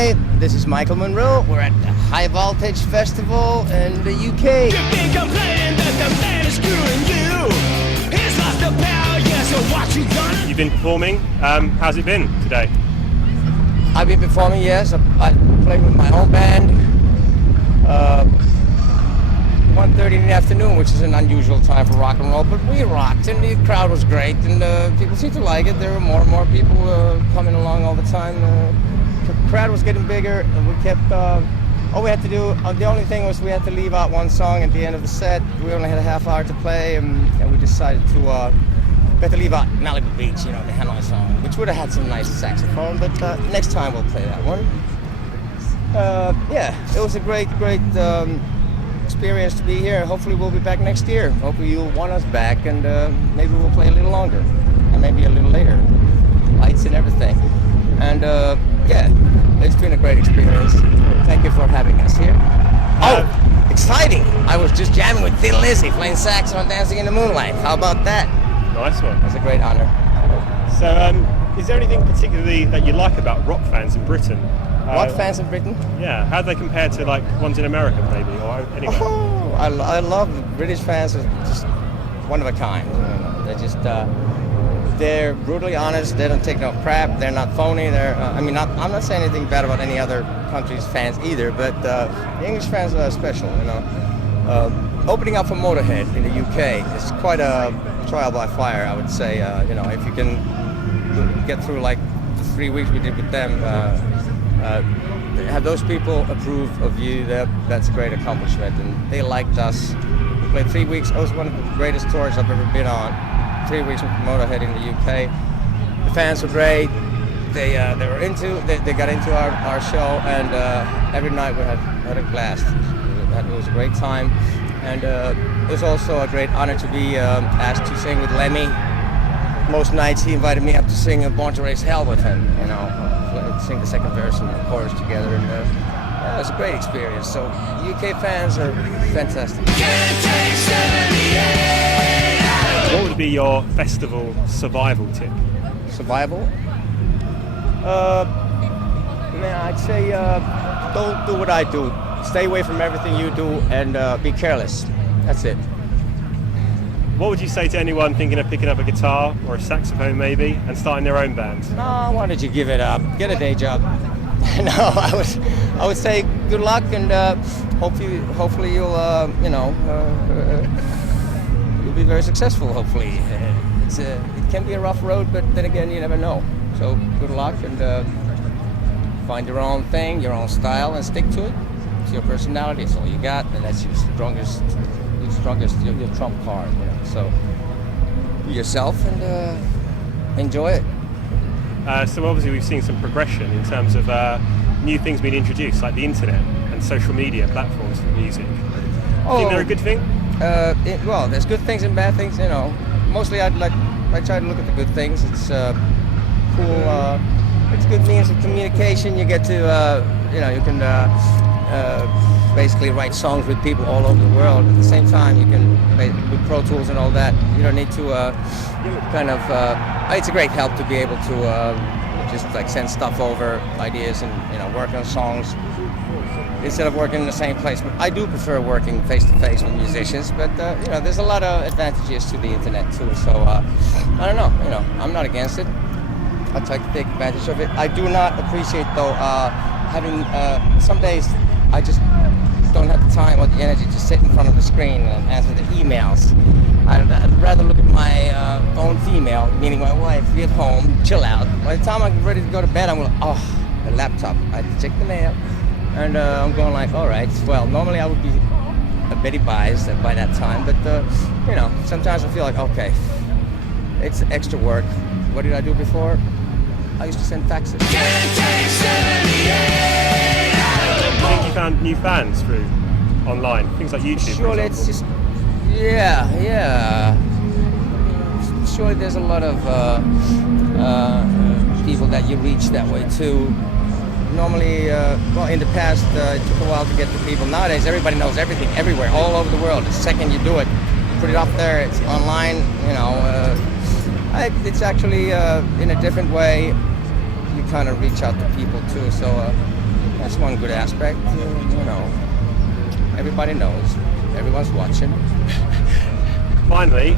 Hi, this is Michael Monroe. We're at the High Voltage Festival in the UK. You've been complaining that the man is screwing you. He's lost the power, yeah, so what you gonna do? You've been performing. How's it been today? I've been performing, yes. I played with my own band. 1:30 in the afternoon, which is an unusual time for rock and roll, but we rocked and the crowd was great and people seemed to like it. There were more and more people coming along all the time. The crowd was getting bigger and we kept, all we had to do, the only thing was we had to leave out one song at the end of the set. We only had a half hour to play and we decided to, we had to leave out Malibu Beach, you know, the Hanoi song, which would have had some nice saxophone, but next time we'll play that one. Yeah, it was a great experience to be here. Hopefully we'll be back next year. Hopefully you'll want us back and maybe we'll play a little longer and maybe a little later. Lights and everything. And yeah, it's been a great experience. Thank you for having us here. Oh, exciting! I was just jamming with Thin Lizzy, playing sax on Dancing in the Moonlight. How about that? Nice one. That's a great honor. So, is there anything particularly that you like about rock fans in Britain? Rock fans in Britain? Yeah, how do they compare to like ones in America maybe, or anywhere? Oh, I love the British fans. Are just one of a kind. You know, they're just they're brutally honest. They don't take no crap. They're not phony. They're I'm not saying anything bad about any other country's fans either, but the English fans are special. You know, opening up for Motorhead in the UK is quite a trial by fire, I would say. You know, if you can get through like the 3 weeks we did with them. Have those people approve of you, that's a great accomplishment, and they liked us. We played 3 weeks. It was one of the greatest tours I've ever been on. 3 weeks with Motorhead in the UK. The fans were great. They got into our show, and every night we had a blast. It was a great time, and it was also a great honor to be asked to sing with Lemmy. Most nights he invited me up to sing Born to Raise Hell with him, you know. Sing the second verse and the chorus together, and yeah, it was a great experience. So UK fans are fantastic. What would be your festival survival tip? Survival? Man, I'd say don't do what I do. Stay away from everything you do and be careless. That's it. What would you say to anyone thinking of picking up a guitar or a saxophone maybe and starting their own band? No, why don't you give it up? Get a day job. No, I would say good luck and hopefully you'll you'll be very successful. Hopefully, it can be a rough road, but then again you never know. So good luck and find your own thing, your own style, and stick to it. It's your personality. It's all you got, and that's your strongest, your trump card. You know? So be yourself and enjoy it. So obviously we've seen some progression in terms of new things being introduced, like the internet and social media platforms for music. Do you think they're a good thing? Well, there's good things and bad things. You know, mostly I try to look at the good things. It's cool. It's good means of communication. You get to you can basically write songs with people all over the world. At the same time, you can with Pro Tools and all that. You don't need to it's a great help to be able to just like send stuff over, ideas, and work on songs instead of working in the same place. But I do prefer working face to face with musicians. But there's a lot of advantages to the internet too. So I don't know. I'm not against it. I try to take advantage of it. I do not appreciate though having some days I just don't have the time or the energy to sit in front of the screen and answer the emails. I'd rather look at my own female, meaning my wife, be at home, chill out. By the time I'm ready to go to bed, I'm like, the laptop. I check the mail, and I'm going like, all right. Well, normally I would be a bit biased by that time, but sometimes I feel like, okay, it's extra work. What did I do before? I used to send faxes. Do you think you found new fans through online, things like YouTube? Surely it's just, yeah. Surely there's a lot of people that you reach that way too. Normally, in the past, it took a while to get to people. Nowadays, everybody knows everything, everywhere, all over the world. The second you do it, put it up there, it's online. It's actually in a different way. You kind of reach out to people too. So That's one good aspect. You know, everybody knows, everyone's watching. Finally,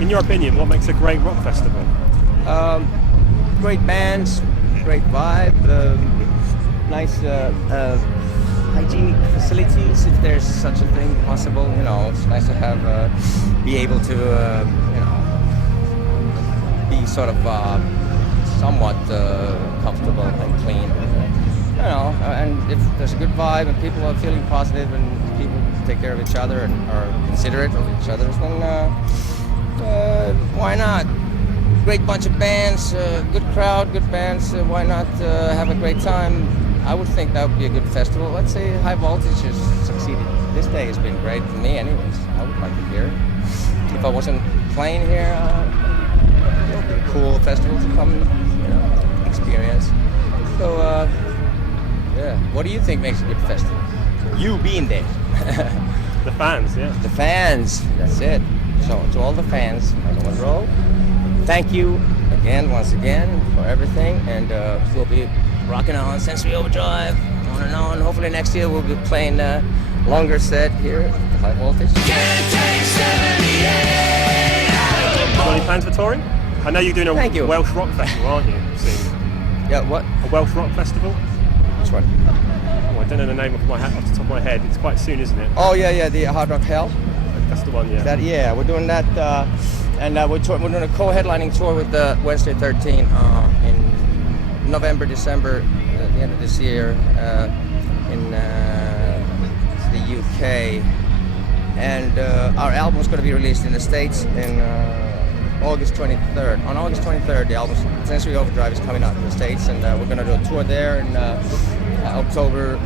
in your opinion, what makes a great rock festival? Great bands, great vibe, nice hygienic facilities, if there's such a thing possible. You know, it's nice to have, be able to, you know, be sort of somewhat comfortable and clean. You know, and if there's a good vibe and people are feeling positive and people take care of each other and are considerate of each other, then why not? Great bunch of bands, good crowd, good bands. Why not have a great time? I would think that would be a good festival. Let's say High Voltage has succeeded. This day has been great for me, anyways. I would like to hear it. If I wasn't playing here, it would be a cool festival to come, you know, experience. So, yeah. What do you think makes a good festival? You being there. The fans, yeah. The fans. That's it. So to all the fans, Michael Monroe, thank you again, once again, for everything, and we'll be rocking on Sensory Overdrive, on and on. Hopefully next year we'll be playing a longer set here at High Voltage. Got any plans for touring? I know you're doing a Welsh rock festival, aren't you? Soon. Yeah, what? A Welsh rock festival? Which one? Oh, I don't know the name off the top of my head. It's quite soon, isn't it? Oh yeah, the Hard Rock Hell. That's the one, yeah. We're doing that, and we're doing a co-headlining tour with Wednesday 13 in November, December, at the end of this year, in the UK, and our album is going to be released in the States in August 23rd. On August 23rd, the album Sensory Overdrive is coming out in the States, and we're going to do a tour there in October,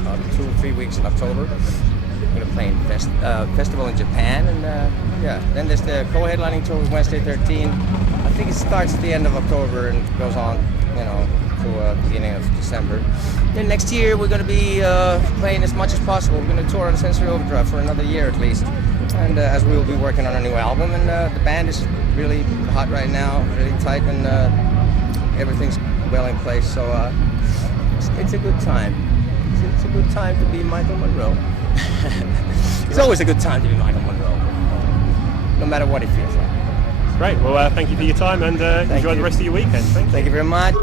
about 2 or 3 weeks in October. We're going to play in festival in Japan, and yeah. Then there's the co-headlining tour with Wednesday 13. I think it starts at the end of October and goes on, you know, to the beginning of December. Then next year we're going to be playing as much as possible. We're going to tour on Sensory Overdrive for another year at least, and as we will be working on a new album, and the band is really hot right now, really tight, and everything's well in place. So it's a good time. It's a good time to be Michael Monroe. It's always a good time to be Michael Monroe, no matter what it feels like. Great. Well, thank you for your time, and enjoy the rest of your weekend. Thank you very much.